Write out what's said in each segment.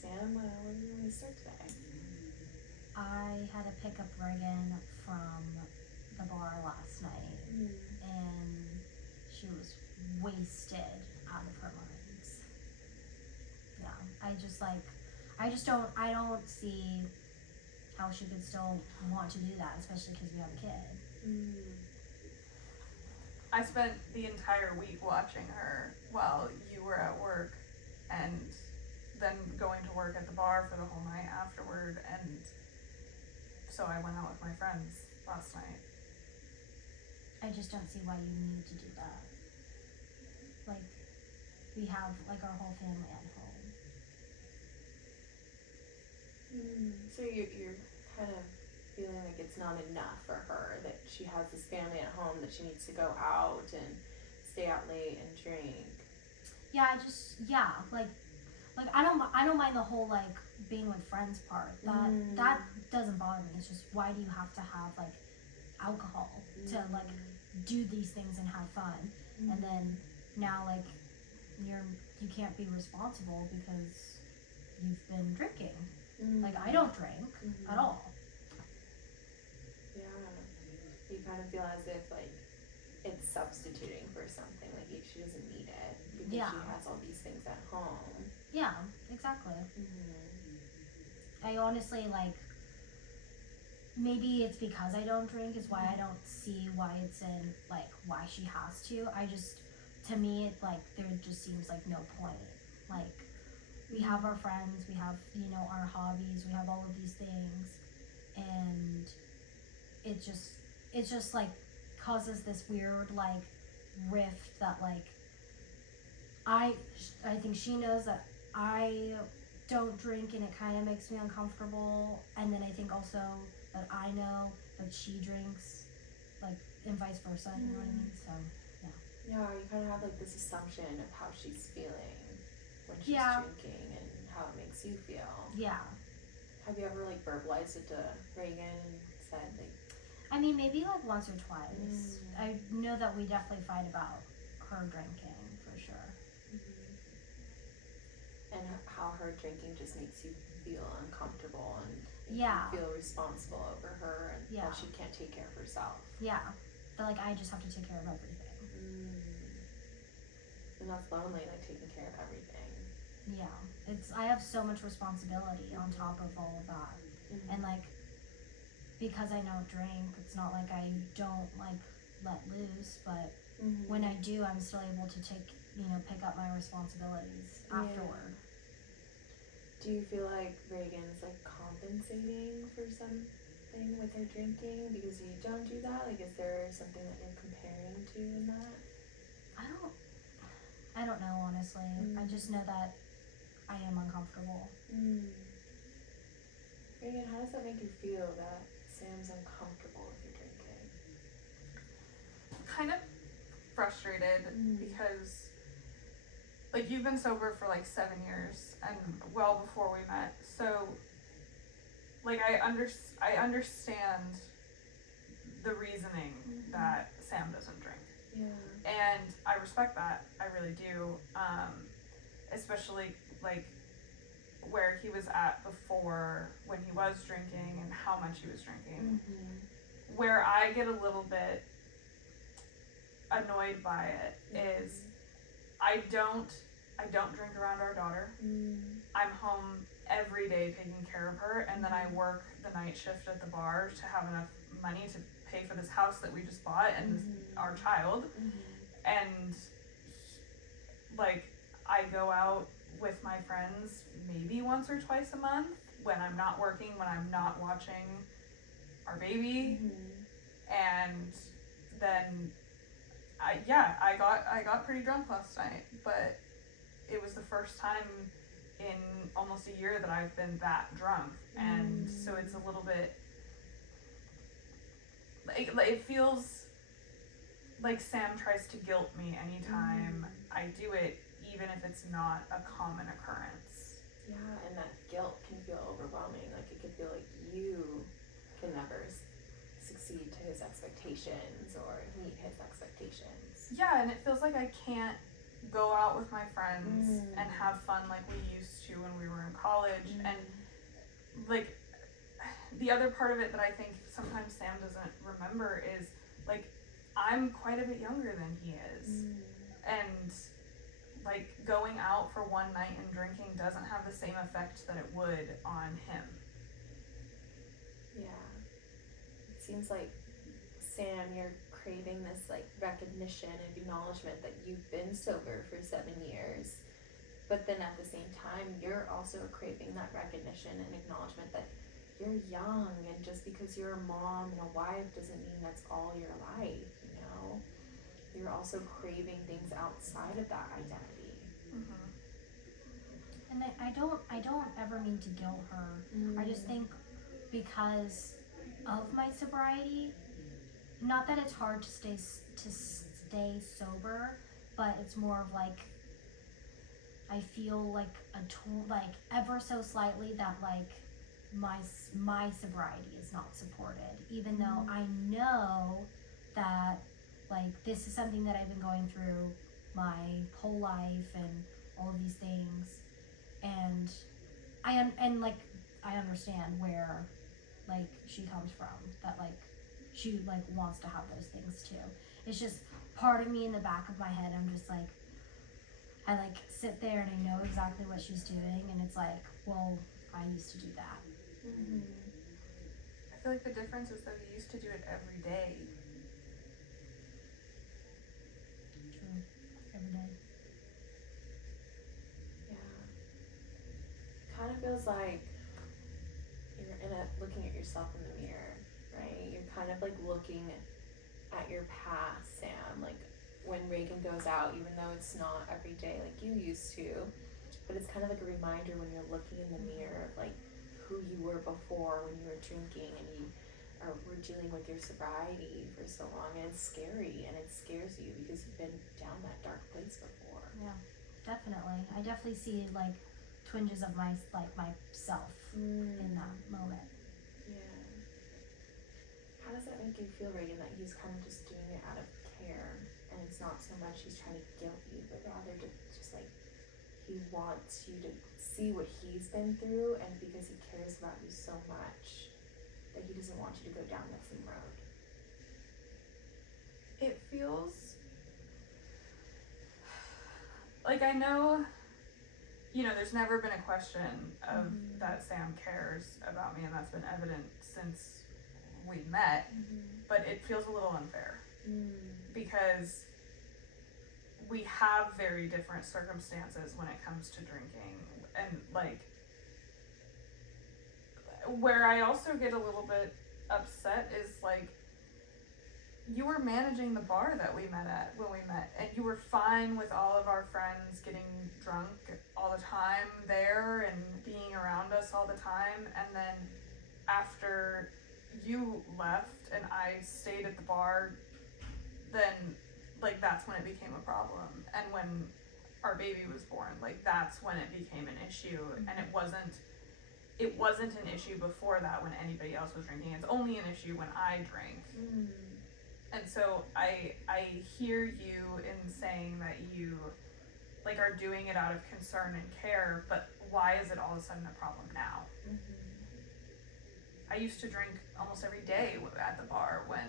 Sam, what do you want to start today? I had to pick up Reagan from the bar last night, and she was wasted out of her mind. Yeah, I don't see how she could still want to do that, especially because we have a kid. I spent the entire week watching her while you were at work, and then going to work at the bar for the whole night afterward, and so I went out with my friends last night. I just don't see why you need to do that. Like, we have, like, our whole family at home. So you're kind of feeling like it's not enough for her, that she has this family at home, that she needs to go out and stay out late and drink. Yeah, like I don't mind the whole like being with friends part. That doesn't bother me. It's just, why do you have to have like alcohol to like do these things and have fun, and then now like you can't be responsible because you've been drinking. Like, I don't drink at all. Yeah, you kind of feel as if like it's substituting for something, like she doesn't need it because she has all these things at home. Yeah, exactly. I honestly, like, maybe it's because I don't drink is why I don't see why it's in, like, why she has to. To me, it, like, there just seems like no point. Like, we have our friends, we have, you know, our hobbies, we have all of these things, and it just like causes this weird like rift that like I think she knows that I don't drink, and it kind of makes me uncomfortable, and then I think also that I know that she drinks, like, and vice versa. You know what I mean? So yeah, you kind of have like this assumption of how she's feeling when she's drinking and how it makes you feel. Yeah. Have you ever like verbalized it to Reagan and said like? I mean, maybe like once or twice. I know that we definitely fight about her drinking for sure. And how her drinking just makes you feel uncomfortable and you feel responsible over her, and that she can't take care of herself. Yeah, but like I just have to take care of everything. And that's lonely, like taking care of everything. Yeah, I have so much responsibility on top of all of that, and like because I don't drink, it's not like I don't like let loose, but when I do, I'm still able to pick up my responsibilities afterward. Do you feel like Reagan's like compensating for something with her drinking because you don't do that? Like, is there something that you're comparing to in that? I don't know, honestly. I just know that I am uncomfortable. Reagan, how does that make you feel that Sam's uncomfortable with your drinking? Kind of frustrated because, like, you've been sober for like 7 years and well before we met, so like I understand the reasoning that Sam doesn't drink. And I respect that, I really do, especially like where he was at before when he was drinking and how much he was drinking. Where I get a little bit annoyed by it is I don't drink around our daughter. I'm home every day taking care of her, and then I work the night shift at the bar to have enough money to pay for this house that we just bought and our child. And like I go out with my friends maybe once or twice a month when I'm not working, when I'm not watching our baby. And then I got pretty drunk last night, but it was the first time in almost a year that I've been that drunk, and so it's a little bit like it feels like Sam tries to guilt me anytime I do it, even if it's not a common occurrence. Yeah, and that guilt can feel overwhelming. Like it could feel like you can never succeed to his expectations or meet his expectations. Yeah, and it feels like I can't go out with my friends Mm. and have fun like we used to when we were in college. And like the other part of it that I think sometimes Sam doesn't remember is like I'm quite a bit younger than he is. And like going out for one night and drinking doesn't have the same effect that it would on him. Yeah. It seems like, Sam, you're craving this like recognition and acknowledgement that you've been sober for 7 years. But then at the same time, you're also craving that recognition and acknowledgement that you're young, and just because you're a mom and a wife doesn't mean that's all your life, you know? You're also craving things outside of that identity. And I don't ever mean to guilt her. I just think because of my sobriety, not that it's hard to stay sober, but it's more of like I feel like a tool, like ever so slightly that like my sobriety is not supported, even though I know that like this is something that I've been going through my whole life and all of these things, and I understand where like she comes from, that like she like wants to have those things too. It's just part of me in the back of my head, I'm just like I like sit there and I know exactly what she's doing, and it's like, well, I used to do that. I feel like the difference is that we used to do it every day. True. Every day. Yeah. Kind of feels like you're looking at yourself in the mirror, right? You're kind of like looking at your past, Sam, like when Reagan goes out, even though it's not every day like you used to, but it's kind of like a reminder when you're looking in the mirror of like who you were before when you were drinking and you were dealing with your sobriety for so long, and it's scary and it scares you because you've been down that dark place before. Yeah, definitely. I definitely see like twinges of myself in that moment. Yeah. How does that make you feel, Reagan, that he's kind of just doing it out of care, and it's not so much he's trying to guilt you, but rather to just like he wants you to see what he's been through, and because he cares about you so much that he doesn't want you to go down that same road? It feels like I know, you know, there's never been a question of that Sam cares about me, and that's been evident since we met, but it feels a little unfair because we have very different circumstances when it comes to drinking, and like where I also get a little bit upset is like you were managing the bar that we met at when we met, and you were fine with all of our friends getting drunk all the time there and being around us all the time, and then after you left and I stayed at the bar, then like that's when it became a problem. And when our baby was born, like that's when it became an issue, and it wasn't an issue before that when anybody else was drinking. It's only an issue when I drink. And so I hear you in saying that you like are doing it out of concern and care, but why is it all of a sudden a problem now? I used to drink almost every day at the bar when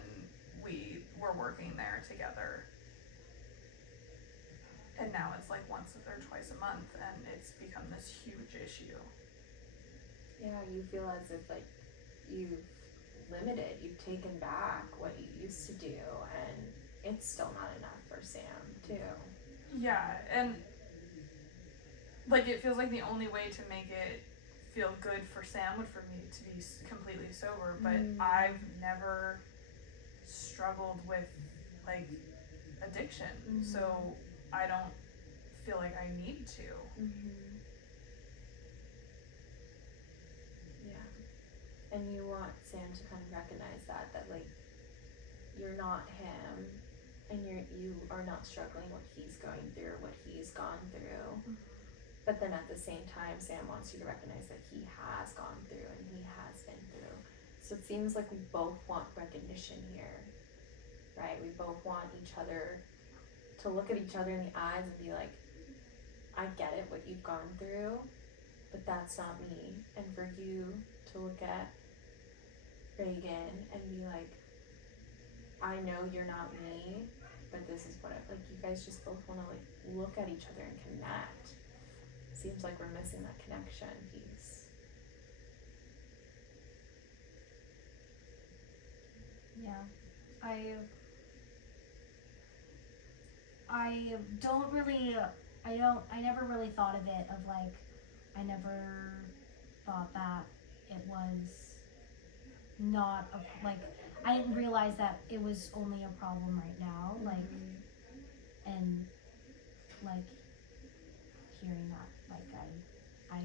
we were working there together. And now it's like once or twice a month, and it's become this huge issue. Yeah, you feel as if like you've you've taken back what you used to do, and it's still not enough for Sam too. Yeah, and like it feels like the only way to make it feel good for Sam would for me to be completely sober, but I've never struggled with like addiction, so I don't feel like I need to. Yeah, and you want Sam to kind of recognize that like you're not him, and you are not struggling what he's going through, what he's gone through. But then at the same time, Sam wants you to recognize that he has gone through and he has been through. So it seems like we both want recognition here, right? We both want each other to look at each other in the eyes and be like, I get it, what you've gone through, but that's not me. And for you to look at Reagan and be like, I know you're not me, but this is what like, you guys just both want to like look at each other and connect. Seems like we're missing that connection piece. Yeah, I don't really, I never really thought of it of like, I never thought that it was not a, like, I didn't realize that it was only a problem right now, like, and like, hearing that, like, I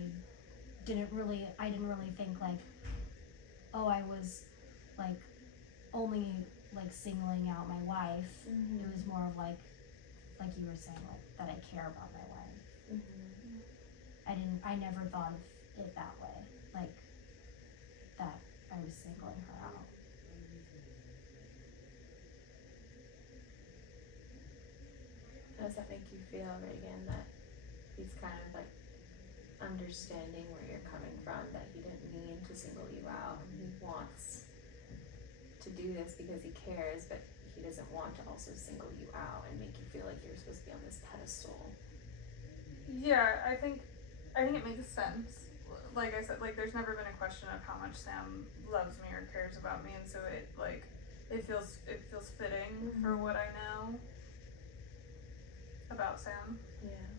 didn't really think like, oh, I was like only like singling out my wife. It was more of like you were saying, like, that I care about my wife. I never thought of it that way, like that I was singling her out. How does that make you feel, Reagan, that he's kind of like understanding where you're coming from, that he didn't mean to single you out and he wants to do this because he cares, but he doesn't want to also single you out and make you feel like you're supposed to be on this pedestal? Yeah, I think it makes sense. Like I said, like, there's never been a question of how much Sam loves me or cares about me, and so it feels fitting for what I know about Sam. Yeah.